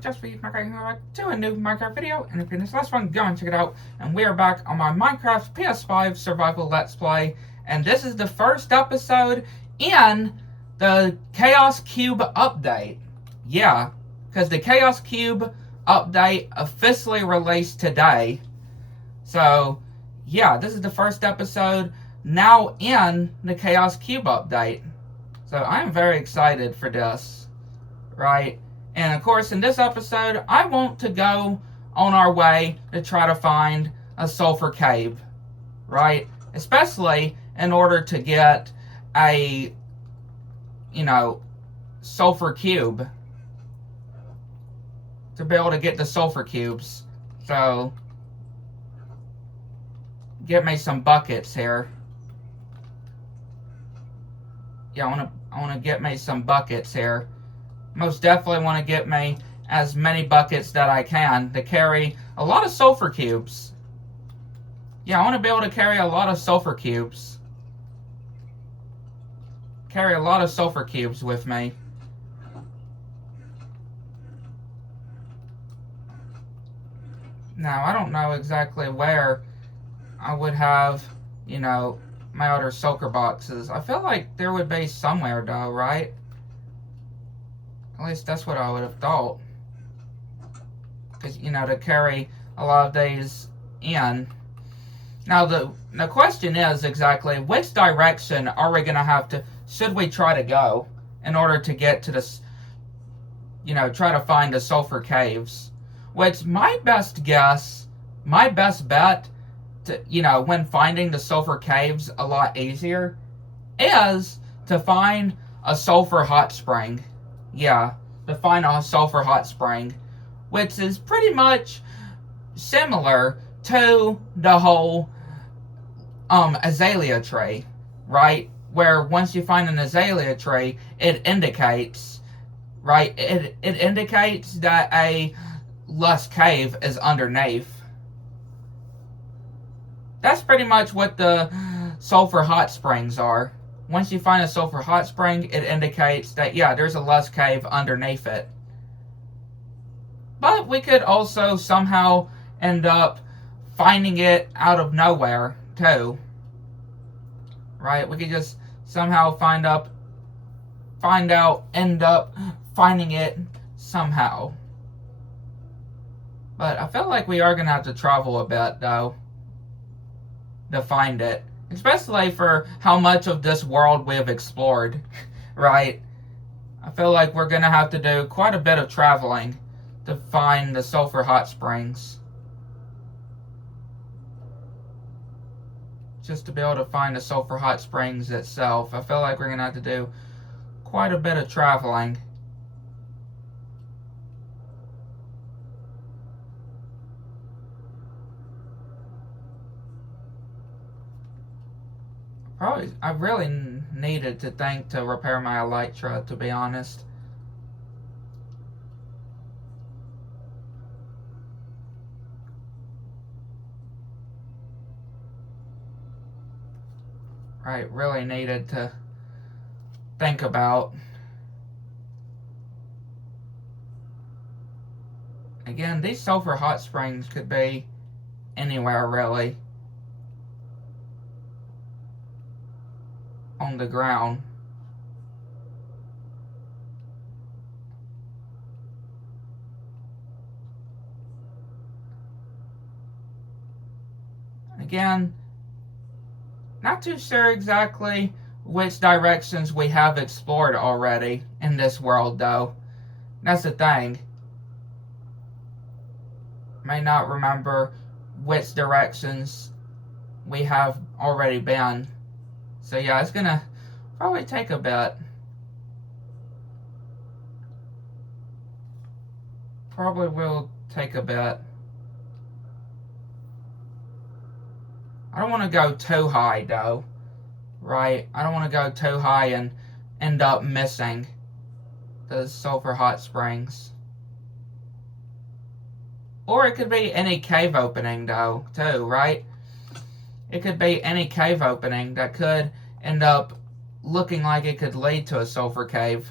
just for to a new Minecraft video, and if in this last one, go and check it out. And we are back on my Minecraft PS5 survival Let's Play, and this is the first episode in the Chaos Cube update. Yeah, because the Chaos Cube update officially released today. So, yeah, this is the first episode now in the Chaos Cube update. So I am very excited for this, right? And of course, in this episode, I want to go on our way to try to find a sulfur cave, right? Especially in order to get a, sulfur cube. To be able to get the sulfur cubes. So, get me some buckets here. Yeah, I want to get me some buckets here. Most definitely want to get me as many buckets that I can to carry a lot of sulfur cubes. Yeah, I want to be able to carry a lot of sulfur cubes. Carry a lot of sulfur cubes with me. Now, I don't know exactly where I would have, my other sulfur boxes. I feel like there would be somewhere, though, right? At least that's what I would have thought. Because, to carry a lot of these in. Now, the question is exactly, which direction are we going to have to, should we try to go in order to get to this, try to find the sulfur caves? Which, my best guess, my best bet, to, when finding the sulfur caves a lot easier, is to find a sulfur hot spring. Yeah, to find a sulfur hot spring, which is pretty much similar to the whole azalea tree, right? Where once you find an azalea tree, it indicates, right? It indicates that a lush cave is underneath. That's pretty much what the sulfur hot springs are. Once you find a sulfur hot spring, it indicates that, yeah, there's a lush cave underneath it. But we could also somehow end up finding it out of nowhere, too. Right? We could just somehow end up finding it somehow. But I feel like we are going to have to travel a bit, though, to find it. Especially for how much of this world we have explored, right? I feel like we're going to have to do quite a bit of traveling to find the sulfur hot springs. Just to be able to find the sulfur hot springs itself. I feel like we're going to have to do quite a bit of traveling. Probably, I really needed to think to repair my elytra, to be honest. Right, really needed to think about. Again, these sulfur hot springs could be anywhere, really. On the ground. Again, not too sure exactly which directions we have explored already in this world, though. That's the thing. May not remember which directions we have already been. So yeah, it's gonna probably take a bit. Probably will take a bit. I don't want to go too high, though. Right? I don't want to go too high and end up missing the sulfur hot springs. Or it could be any cave opening, though, too, right? It could be any cave opening that could end up looking like it could lead to a sulfur cave.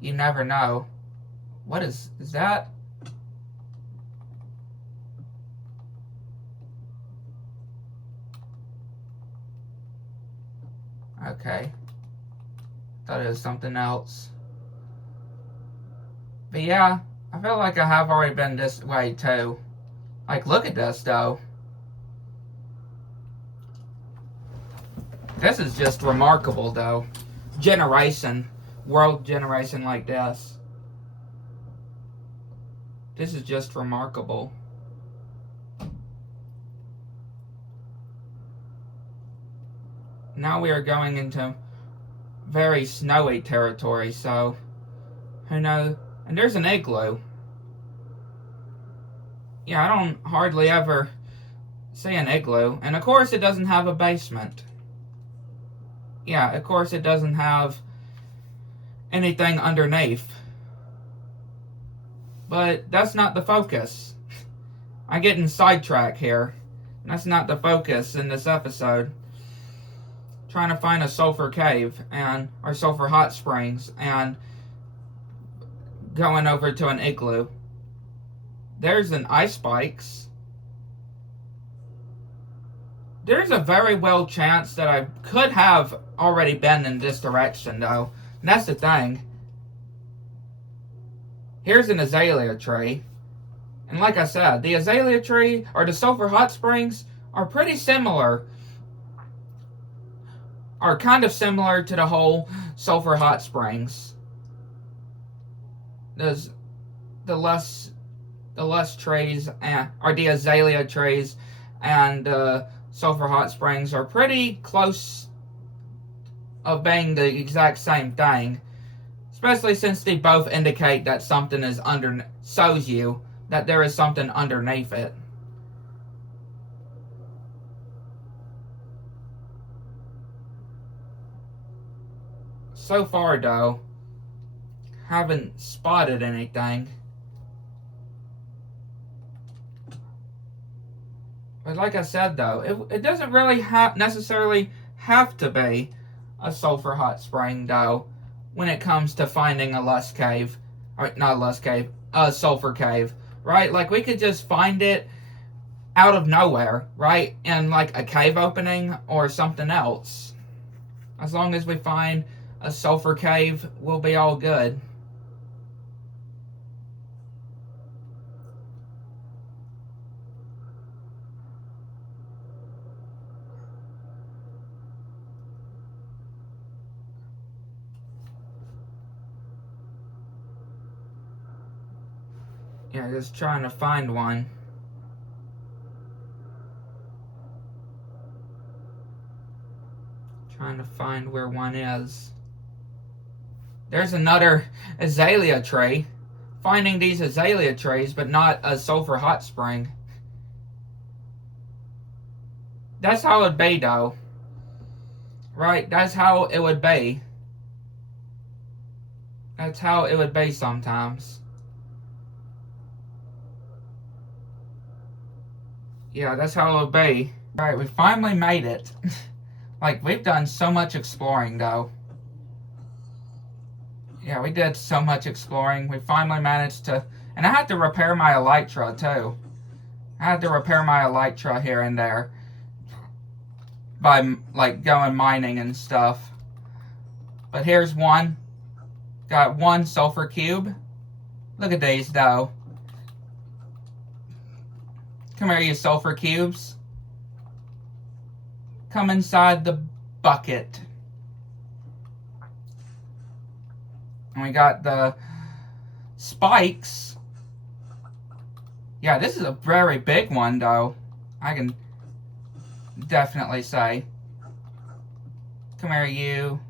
You never know. What is that? Okay. Thought it was something else. But yeah, I feel like I have already been this way too. Like, look at this though. This is just remarkable though. World generation like this. This is just remarkable. Now we are going into very snowy territory, so who knows? And there's an igloo. Yeah, I don't hardly ever see an igloo. And of course it doesn't have a basement. Yeah, of course it doesn't have anything underneath. But that's not the focus. I'm getting sidetracked here. That's not the focus in this episode. Trying to find a sulfur cave or sulfur hot springs and going over to an igloo. There's an ice spikes. There's a very well chance that I could have already been in this direction though. And that's the thing. Here's an azalea tree. And like I said, the azalea tree or the sulfur hot springs are pretty similar. Are kind of similar to the whole sulfur hot springs. There's the less trees or the azalea trees and sulfur hot springs are pretty close of being the exact same thing. Especially since they both indicate that something is shows you that there is something underneath it. So far though, haven't spotted anything. But like I said though, it doesn't really necessarily have to be a sulfur hot spring though when it comes to finding a lust cave. Or not a lust cave, a sulfur cave. Right? Like we could just find it out of nowhere, right? In like a cave opening or something else. As long as we find a sulfur cave, we'll be all good. Yeah, just trying to find one. Trying to find where one is. There's another azalea tree. Finding these azalea trees, but not a sulfur hot spring. That's how it'd be, though. Right? That's how it would be. That's how it would be sometimes. Yeah, that's how it would be. Alright, we finally made it. Like, we've done so much exploring, though. Yeah, we did so much exploring. We finally managed to... And I had to repair my elytra, too. I had to repair my elytra here and there. By, like, going mining and stuff. But here's one. Got one sulfur cube. Look at these, though. Come here, you sulfur cubes. Come inside the bucket. And we got the spikes. Yeah, this is a very big one, though. I can definitely say. Come here, you.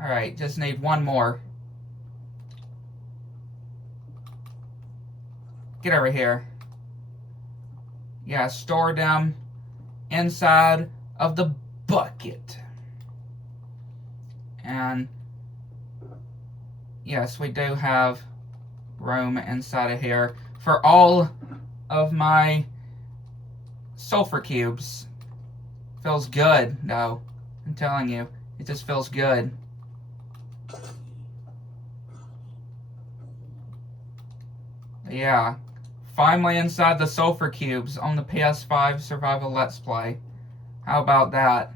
Alright, just need one more. Get over here. Yeah, store them inside of the bucket. And yes, we do have room inside of here for all of my sulfur cubes. Feels good, though. I'm telling you, it just feels good. Yeah. Finally inside the Sulfur cubes on the PS5 Survival Let's Play. How about that?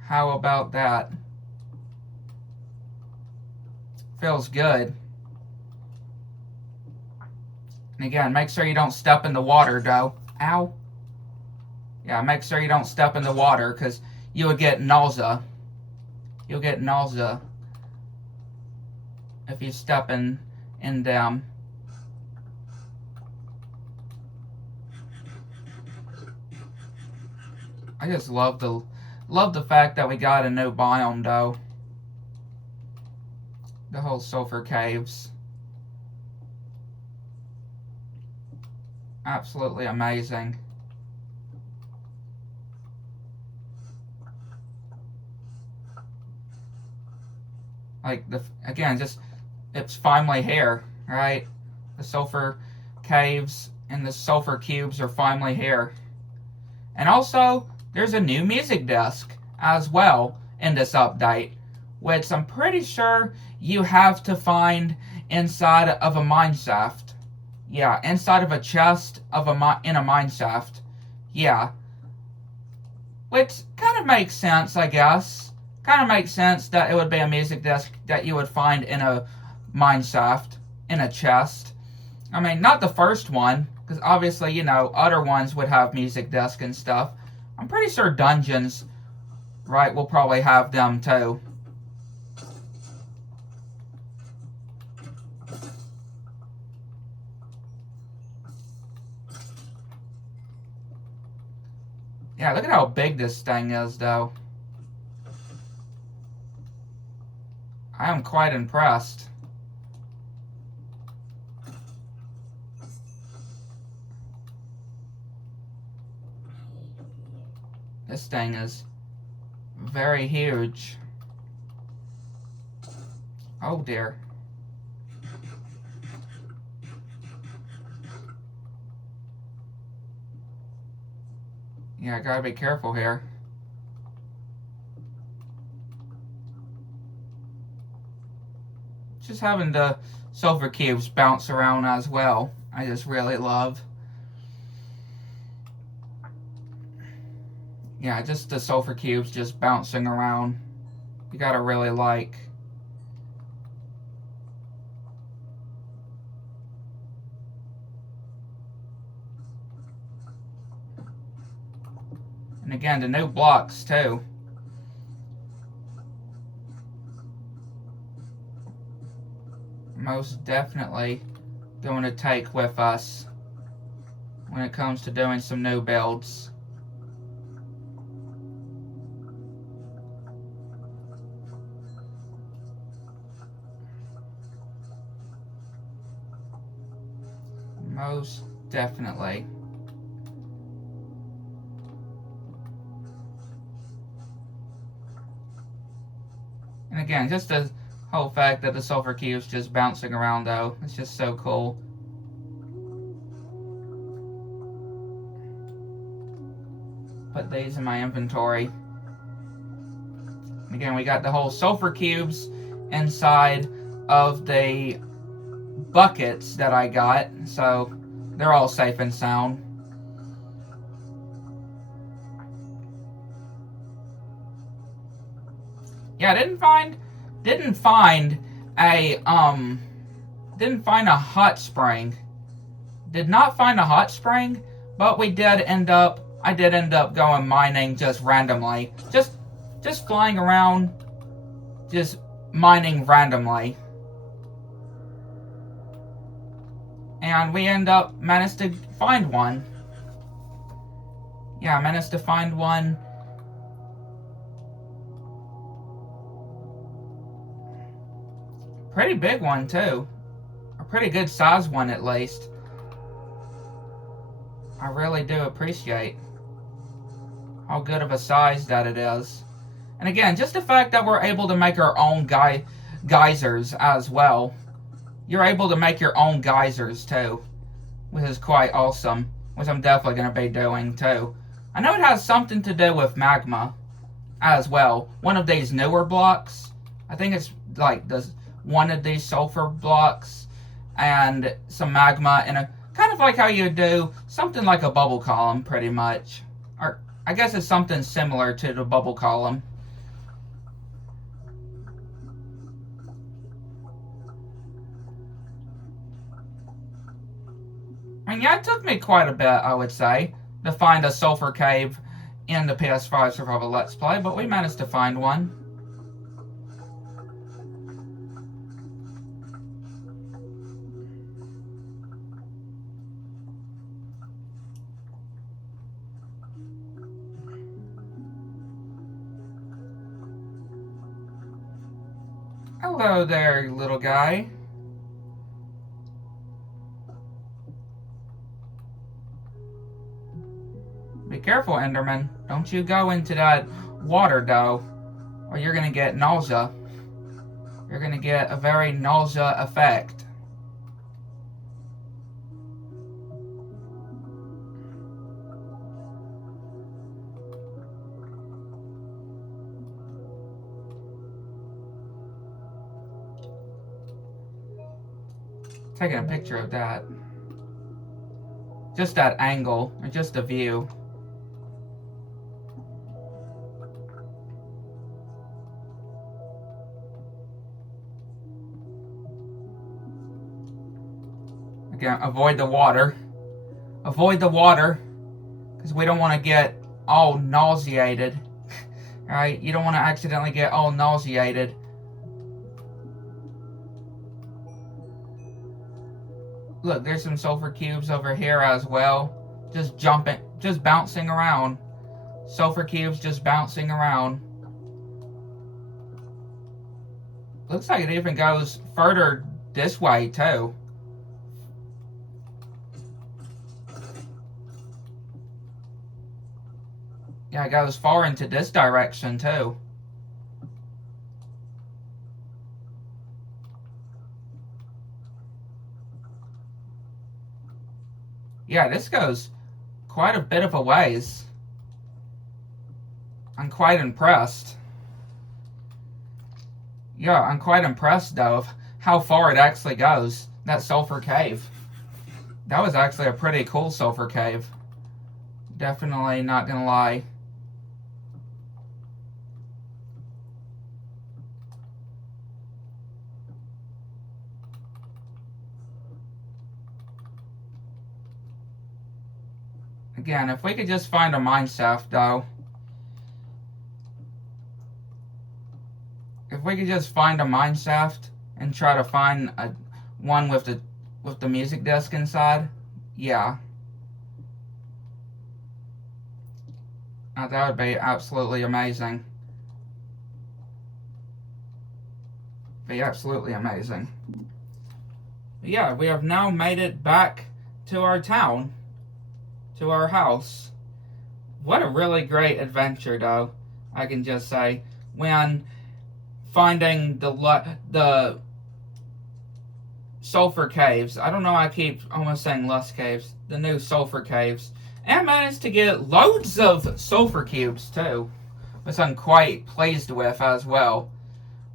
How about that? Feels good. And again, make sure you don't step in the water, though. Ow. Yeah, make sure you don't step in the water, because you would get nausea. You'll get nausea if you step in them. I just love the fact that we got a new biome, though. The whole Sulfur caves. Absolutely amazing. Like, again, just, it's finally here, right? The Sulfur caves and the Sulfur cubes are finally here. And also, there's a new music disc as well in this update, which I'm pretty sure you have to find inside of a mine shaft. Yeah, inside of a chest of in a mine shaft. Yeah. Which kind of makes sense, I guess. Kind of makes sense that it would be a music disc that you would find in a mine shaft, in a chest. I mean, not the first one, because obviously, you know, other ones would have music disc and stuff. I'm pretty sure dungeons, right, will probably have them too. Yeah, look at how big this thing is, though. I am quite impressed. This thing is very huge. Oh dear. Yeah, I gotta be careful here. Just having the Sulfur cubes bounce around as well, I just really love. Yeah, just the Sulfur cubes just bouncing around. You gotta really like. And again, the new blocks too. Most definitely going to take with us when it comes to doing some new builds. Most definitely. And again, just the whole fact that the Sulfur cube's just bouncing around, though, it's just so cool. Put these in my inventory. And again, we got the whole Sulfur cubes inside of the buckets that I got, so they're all safe and sound. Yeah, didn't find a hot spring. Did not find a hot spring, but I did end up going mining just randomly. Just flying around, just mining randomly. And we managed to find one. Yeah, I managed to find one. Pretty big one, too. A pretty good size one, at least. I really do appreciate how good of a size that it is. And again, just the fact that we're able to make our own geysers as well. You're able to make your own geysers, too, which is quite awesome, which I'm definitely going to be doing, too. I know it has something to do with magma as well. One of these newer blocks, I think it's like the one of these sulfur blocks and some magma in a kind of like how you do something like a bubble column, pretty much. Or I guess it's something similar to the bubble column. And yeah, it took me quite a bit, I would say, to find a sulfur cave in the PS5 Survival Let's Play, but we managed to find one. Hello there, little guy. Be careful, Enderman. Don't you go into that water, though, or you're gonna get nausea. You're gonna get a very nausea effect. Taking a picture of that. Just that angle, or just the view. Again, avoid the water. Avoid the water, because we don't want to get all nauseated. Alright, you don't want to accidentally get all nauseated. Look, there's some sulfur cubes over here as well. Just jumping, just bouncing around. Sulfur cubes just bouncing around. Looks like it even goes further this way too. Yeah, it goes far into this direction too. Yeah, this goes quite a bit of a ways. I'm quite impressed. Yeah, I'm quite impressed though of how far it actually goes. That sulfur cave. That was actually a pretty cool sulfur cave. Definitely not gonna lie. Again, if we could just find a mine shaft, though. If we could just find a mine shaft and try to find one with the music disc inside, yeah. That would be absolutely amazing. Be absolutely amazing. Yeah, we have now made it back to our town. To our house. What a really great adventure, though, I can just say. When finding the sulfur caves. I don't know, I keep almost saying lust caves. The new sulfur caves. And managed to get loads of sulfur cubes, too. Which I'm quite pleased with as well.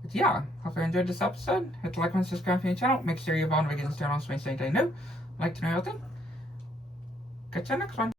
But yeah, hope you enjoyed this episode. Hit the like and subscribe to the channel. Make sure you've on notifications turned on so you anything new. Like to know everything. Catch you next one.